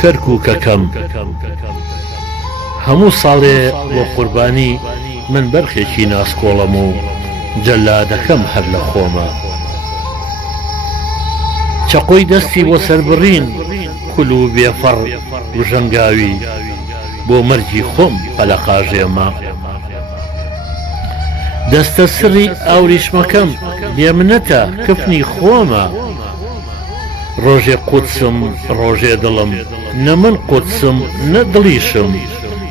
کەرک و کەکەم هەموو ساڵێ بۆ قوربانی من بەرخێکی ناسکۆڵم و جەلادەکەم هەر لە خۆمە چەقۆی دەستی بۆ سەربڕین کول و بێفەڕ و ژەنگاوی بۆ مەرجی خۆم پەلەقاژێمە دەستە سڕی ئاوریشمەکەم لێمنەتە کفنی خۆمە ڕۆژێ قوتسم ڕۆژێ دڵم نە من قوتسم نە دڵیشم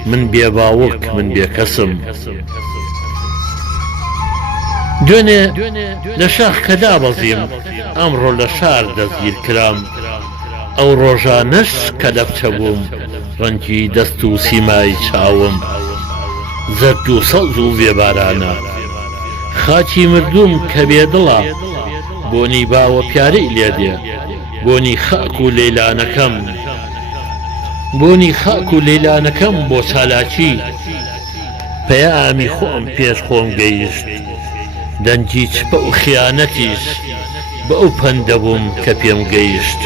من بێباوەک من بێکەسم دوێنێ لە شاخ کە دابەزیم ئەمڕۆ لە شار دەستگیر کرام ئەو ڕۆژانەش کە لەپچە بووم ڕەنگی دەست و سیمای چاوم زەرد و سەوز و بێبارانە خاچی مردوم کە بێدڵە بۆنی باوە پیارەی لێدێ بۆنی خاک و لەیلانەکەم بۆنی خاک و لەیلانەکەم بۆ چالاکی پەیامی خۆم پێش خۆم گەیشت دەنجی چپە و خیانەتیش بە ئەو پەندە بووم کە پێم گەیشت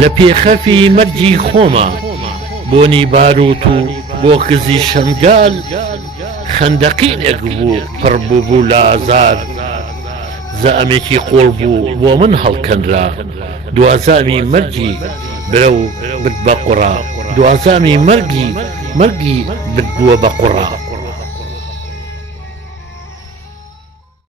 لە پێخەفی مەرجی خۆمە بۆنی باروت و بۆ کزی شەنگال خەندەقینێک بوو پڕبوو بوو لە ئازار زەئەمێکی قۆڵ بوو بۆ من هەڵکەنرا دوازامی مەرگی برە و برد بە قوڕا دوازامی مەرگی بردبووە بە قوڕا